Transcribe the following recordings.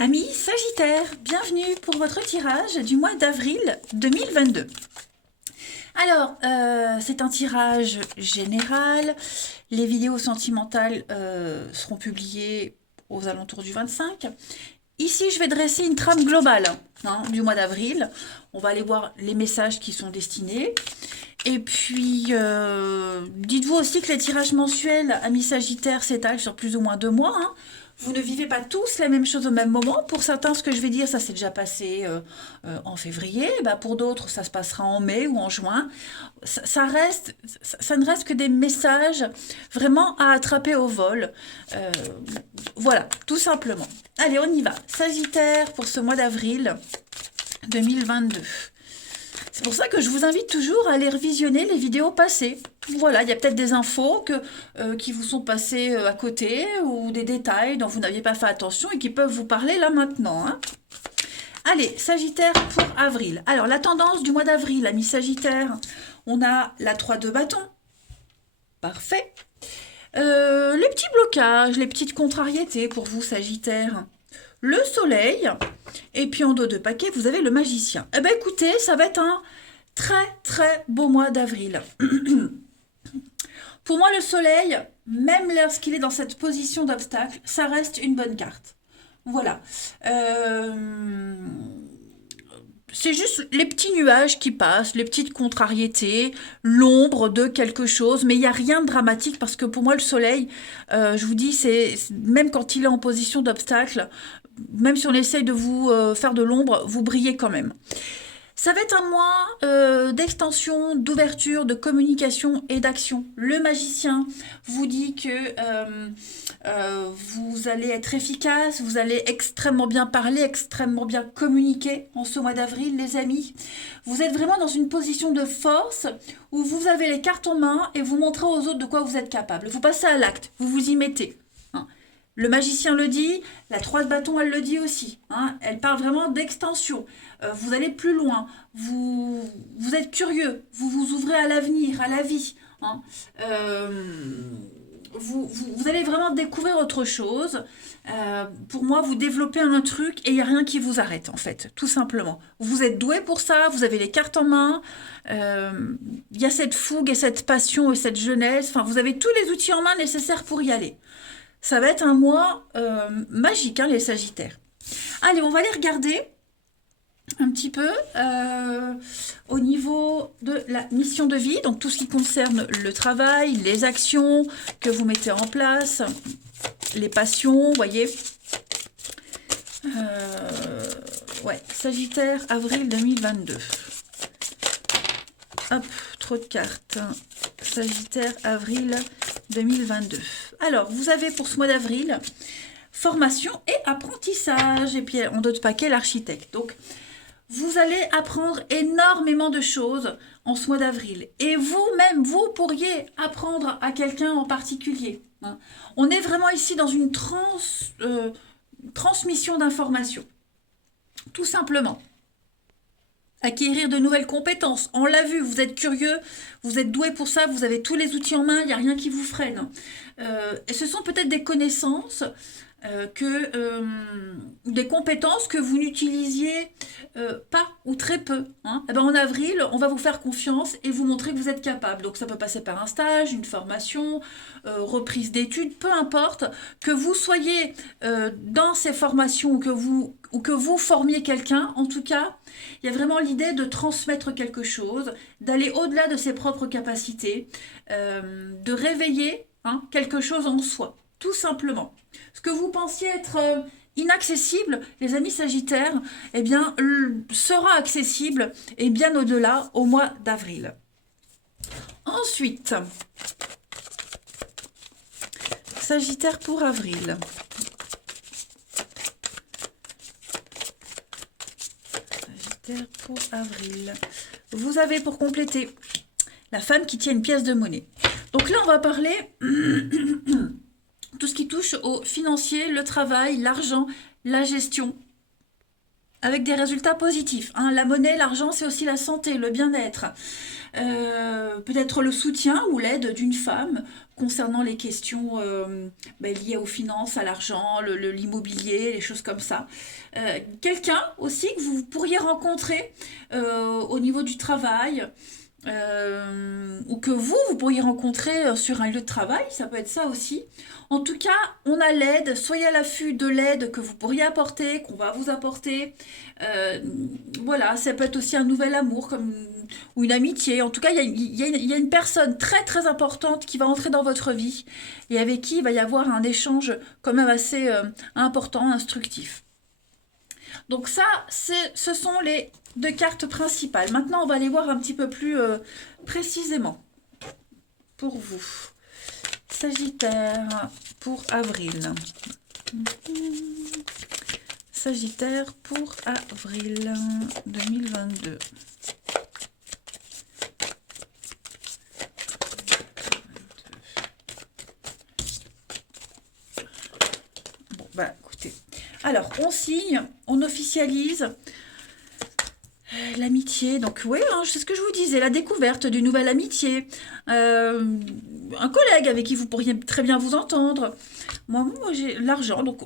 Amis Sagittaire, bienvenue pour votre tirage du mois d'avril 2022. Alors, c'est un tirage général. Les vidéos sentimentales seront publiées aux alentours du 25. Ici, je vais dresser une trame globale du mois d'avril. On va aller voir les messages qui sont destinés. Et puis, dites-vous aussi que les tirages mensuels, amis Sagittaire, s'étalent sur plus ou moins 2 mois. Vous ne vivez pas tous la même chose au même moment. Pour certains, ce que je vais dire, ça s'est déjà passé en février. Pour d'autres, ça se passera en mai ou en juin. Ça ne reste que des messages vraiment à attraper au vol. Voilà, tout simplement. Allez, on y va. Sagittaire pour ce mois d'avril 2022. C'est pour ça que je vous invite toujours à aller revisionner les vidéos passées. Voilà, il y a peut-être des infos qui vous sont passées à côté ou des détails dont vous n'aviez pas fait attention et qui peuvent vous parler là maintenant. Allez, Sagittaire pour avril. Alors, la tendance du mois d'avril, amis Sagittaire, on a la 3 de bâton. Parfait. Les petits blocages, les petites contrariétés pour vous, Sagittaire. Le soleil, et puis en dos de paquet, vous avez le magicien. Eh bien, écoutez, ça va être un très, très beau mois d'avril. Pour moi, le soleil, même lorsqu'il est dans cette position d'obstacle, ça reste une bonne carte. Voilà. C'est juste les petits nuages qui passent, les petites contrariétés, l'ombre de quelque chose, mais il n'y a rien de dramatique parce que pour moi, le soleil, je vous dis, c'est même quand il est en position d'obstacle, même si on essaye de vous faire de l'ombre, vous brillez quand même. Ça va être un mois d'extension, d'ouverture, de communication et d'action. Le magicien vous dit que vous allez être efficace, vous allez extrêmement bien parler, extrêmement bien communiquer en ce mois d'avril, les amis. Vous êtes vraiment dans une position de force où vous avez les cartes en main et vous montrez aux autres de quoi vous êtes capable. Vous passez à l'acte, vous vous y mettez. Le magicien le dit, la 3 de bâton, elle le dit aussi. Elle parle vraiment d'extension. Vous allez plus loin. Vous êtes curieux. Vous vous ouvrez à l'avenir, à la vie. Vous allez vraiment découvrir autre chose. Pour moi, vous développez un truc et il n'y a rien qui vous arrête, en fait, tout simplement. Vous êtes doué pour ça, vous avez les cartes en main. Il y a cette fougue et cette passion et cette jeunesse. Enfin, vous avez tous les outils en main nécessaires pour y aller. Ça va être un mois magique, les Sagittaires. Allez, on va aller regarder un petit peu au niveau de la mission de vie, donc tout ce qui concerne le travail, les actions que vous mettez en place, les passions, vous voyez. Ouais, Sagittaire, avril 2022. Hop, trop de cartes. Sagittaire, avril 2022. Alors, vous avez pour ce mois d'avril, formation et apprentissage. Et puis, en d'autres paquets, l'architecte. Donc, vous allez apprendre énormément de choses en ce mois d'avril. Et vous-même, vous pourriez apprendre à quelqu'un en particulier. On est vraiment ici dans une transmission d'informations. Tout simplement. Acquérir de nouvelles compétences. On l'a vu, vous êtes curieux, vous êtes doué pour ça, vous avez tous les outils en main, il n'y a rien qui vous freine. Et ce sont peut-être des connaissances, des compétences que vous n'utilisiez pas ou très peu. En avril, on va vous faire confiance et vous montrer que vous êtes capable. Donc ça peut passer par un stage, une formation, reprise d'études, peu importe, que vous soyez dans ces formations ou que vous formiez quelqu'un, en tout cas, il y a vraiment l'idée de transmettre quelque chose, d'aller au-delà de ses propres capacités, de réveiller quelque chose en soi, tout simplement. Ce que vous pensiez être inaccessible, les amis Sagittaires, eh bien, sera accessible et bien au-delà au mois d'avril. Ensuite, Sagittaire pour avril. Sagittaire pour avril. Vous avez pour compléter la femme qui tient une pièce de monnaie. Donc là, on va parler tout ce qui touche au financier, le travail, l'argent, la gestion. avec des résultats positifs, hein. La monnaie, l'argent, c'est aussi la santé, le bien-être. Peut-être le soutien ou l'aide d'une femme concernant les questions liées aux finances, à l'argent, l'immobilier, les choses comme ça. Quelqu'un aussi que vous pourriez rencontrer au niveau du travail, ou que vous pourriez rencontrer sur un lieu de travail, ça peut être ça aussi. En tout cas, on a l'aide, soyez à l'affût de l'aide que vous pourriez apporter, qu'on va vous apporter. Euh, voilà, ça peut être aussi un nouvel amour ou une amitié. En tout cas, il y a une personne très très importante qui va entrer dans votre vie et avec qui il va y avoir un échange quand même assez important, instructif. Donc ça, ce sont les deux cartes principales. Maintenant, on va les voir un petit peu plus précisément pour vous. Sagittaire pour avril. Sagittaire pour avril 2022. Bon, bah écoutez. Alors, on signe, on officialise l'amitié. Donc, oui, hein, c'est ce que je vous disais, la découverte d'une nouvelle amitié. Un collègue avec qui vous pourriez très bien vous entendre. Moi j'ai l'argent, donc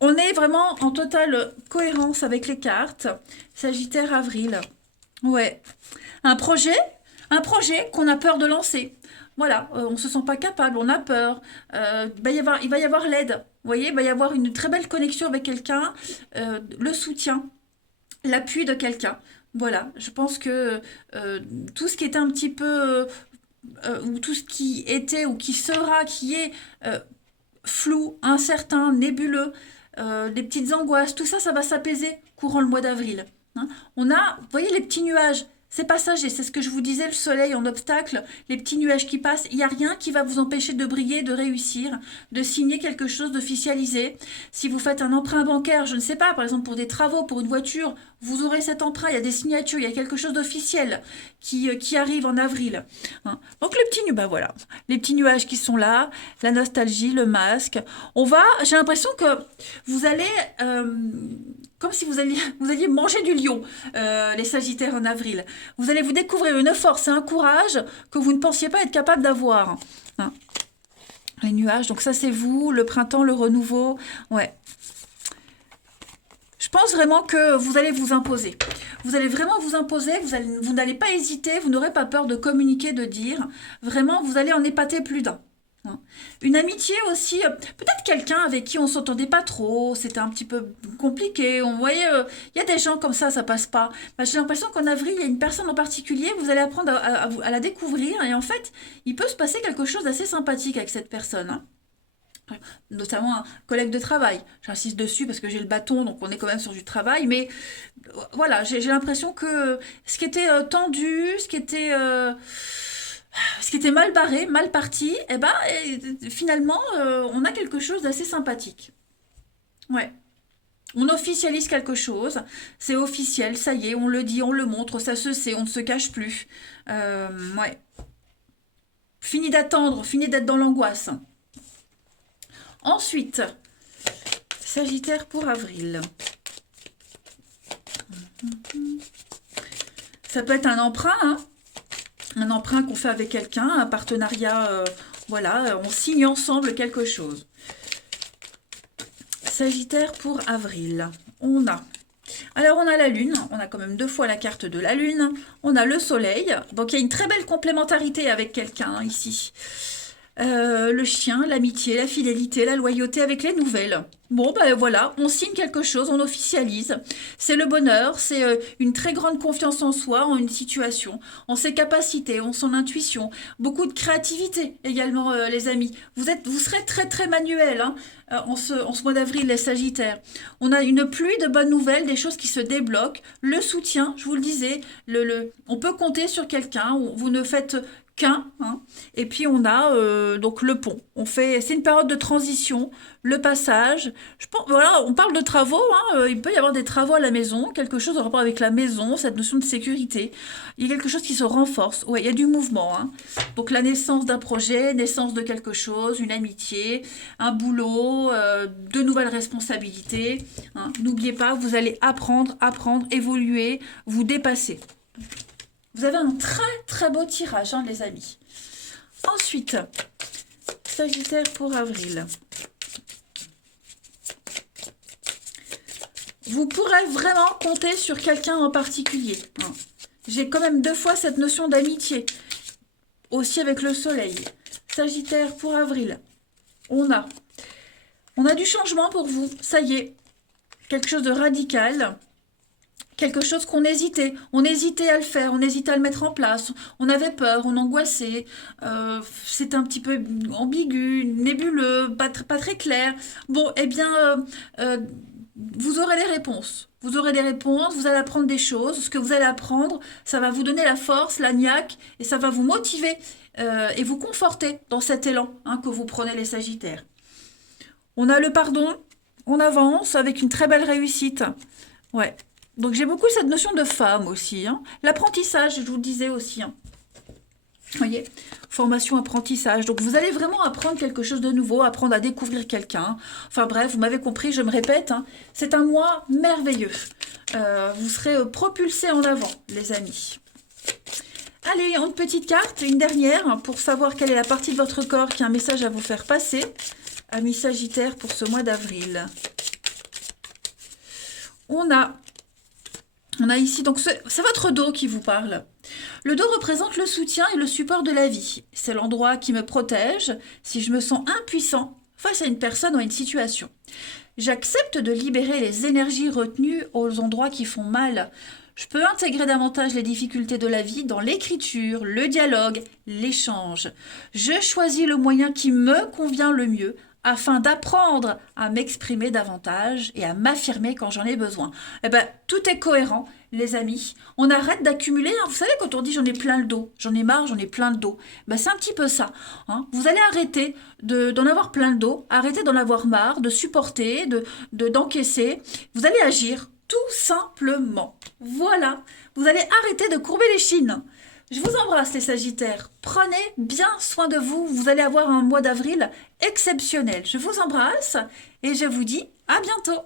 on est vraiment en totale cohérence avec les cartes. Sagittaire, avril. Ouais. Un projet qu'on a peur de lancer. Voilà, on ne se sent pas capable, on a peur. Il va y avoir l'aide. Vous voyez, il va y avoir une très belle connexion avec quelqu'un, le soutien, l'appui de quelqu'un. Voilà, je pense que tout ce qui est un petit peu, ou tout ce qui était ou qui sera, qui est flou, incertain, nébuleux, des petites angoisses, tout ça, ça va s'apaiser courant le mois d'avril. Hein. On a, vous voyez, les petits nuages. C'est passager, c'est ce que je vous disais, le soleil en obstacle, les petits nuages qui passent. Il n'y a rien qui va vous empêcher de briller, de réussir, de signer quelque chose, d'officialiser. Si vous faites un emprunt bancaire, je ne sais pas, par exemple pour des travaux, pour une voiture, vous aurez cet emprunt, il y a des signatures, il y a quelque chose d'officiel qui arrive en avril. Hein. Donc voilà, les petits nuages qui sont là, la nostalgie, le masque. J'ai l'impression que vous allez... comme si vous alliez manger du lion, les Sagittaires en avril. Vous allez vous découvrir une force et un courage que vous ne pensiez pas être capable d'avoir. Hein. Les nuages, donc ça c'est vous, le printemps, le renouveau. Ouais. Je pense vraiment que vous allez vous imposer. Vous allez vraiment vous imposer, vous n'allez pas hésiter, vous n'aurez pas peur de communiquer, de dire. Vraiment, vous allez en épater plus d'un. Une amitié aussi, peut-être quelqu'un avec qui on s'entendait pas trop, c'était un petit peu compliqué, on voyait, il y a des gens comme ça passe pas. Bah, j'ai l'impression qu'en avril, il y a une personne en particulier, vous allez apprendre à la découvrir, et en fait, il peut se passer quelque chose d'assez sympathique avec cette personne. Hein. Notamment un collègue de travail. J'insiste dessus parce que j'ai le bâton, donc on est quand même sur du travail, mais voilà, j'ai l'impression que ce qui était tendu, ce qui était mal barré, mal parti, finalement, on a quelque chose d'assez sympathique. Ouais. On officialise quelque chose, c'est officiel, ça y est, on le dit, on le montre, ça se sait, on ne se cache plus. Ouais. Fini d'attendre, fini d'être dans l'angoisse. Ensuite, Sagittaire pour avril. Ça peut être un emprunt, hein. Un emprunt qu'on fait avec quelqu'un, un partenariat, voilà, on signe ensemble quelque chose. Sagittaire pour avril. Alors on a la lune, on a quand même 2 fois la carte de la lune, on a le soleil, donc il y a une très belle complémentarité avec quelqu'un ici. Le chien, l'amitié, la fidélité, la loyauté avec les nouvelles. Bon, ben voilà, on signe quelque chose, on officialise. C'est le bonheur, c'est une très grande confiance en soi, en une situation, en ses capacités, en son intuition. Beaucoup de créativité également, les amis. Vous serez très très manuel hein, en ce mois d'avril, les Sagittaires. On a une pluie de bonnes nouvelles, des choses qui se débloquent. Le soutien, je vous le disais, on peut compter sur quelqu'un. Vous ne faites qu'un, hein. Et puis on a donc le pont. C'est une période de transition, le passage. Je pense, voilà, on parle de travaux, hein, il peut y avoir des travaux à la maison, quelque chose en rapport avec la maison, cette notion de sécurité. Il y a quelque chose qui se renforce. Ouais, il y a du mouvement, hein. Donc la naissance d'un projet, naissance de quelque chose, une amitié, un boulot, de nouvelles responsabilités, hein. N'oubliez pas, vous allez apprendre, évoluer, vous dépasser. Vous avez un très très beau tirage, hein, les amis. Ensuite, Sagittaire pour avril. Vous pourrez vraiment compter sur quelqu'un en particulier, hein. J'ai quand même 2 fois cette notion d'amitié. Aussi avec le soleil. Sagittaire pour avril. On a du changement pour vous. Ça y est. Quelque chose de radical. Quelque chose qu'on hésitait. On hésitait à le faire. On hésitait à le mettre en place. On avait peur. On angoissait. C'était un petit peu ambigu, nébuleux, pas très clair. Bon, eh bien, vous aurez les réponses. Vous aurez des réponses, vous allez apprendre des choses. Ce que vous allez apprendre, ça va vous donner la force, la niaque, et ça va vous motiver et vous conforter dans cet élan, hein, que vous prenez les Sagittaires. On a le pardon, on avance avec une très belle réussite. Ouais. Donc j'ai beaucoup cette notion de femme aussi, hein. L'apprentissage, je vous le disais aussi, hein. Vous voyez, formation, apprentissage. Donc vous allez vraiment apprendre quelque chose de nouveau, apprendre à découvrir quelqu'un. Enfin bref, vous m'avez compris, je me répète, hein, c'est un mois merveilleux. Vous serez propulsés en avant, les amis. Allez, une petite carte, une dernière, hein, pour savoir quelle est la partie de votre corps qui a un message à vous faire passer. Amis Sagittaire pour ce mois d'avril. On a ici, donc c'est votre dos qui vous parle. Le dos représente le soutien et le support de la vie. C'est l'endroit qui me protège si je me sens impuissant face à une personne ou à une situation. J'accepte de libérer les énergies retenues aux endroits qui font mal. Je peux intégrer davantage les difficultés de la vie dans l'écriture, le dialogue, l'échange. Je choisis le moyen qui me convient le mieux afin d'apprendre à m'exprimer davantage et à m'affirmer quand j'en ai besoin. Eh ben, tout est cohérent, les amis. On arrête d'accumuler, hein. Vous savez, quand on dit j'en ai plein le dos, j'en ai marre, j'en ai plein le dos, ben, c'est un petit peu ça, hein. Vous allez arrêter d'en avoir plein le dos, arrêter d'en avoir marre, de supporter, d'encaisser. Vous allez agir tout simplement. Voilà, vous allez arrêter de courber les chines. Je vous embrasse les Sagittaires. Prenez bien soin de vous. Vous allez avoir un mois d'avril exceptionnel. Je vous embrasse et je vous dis à bientôt.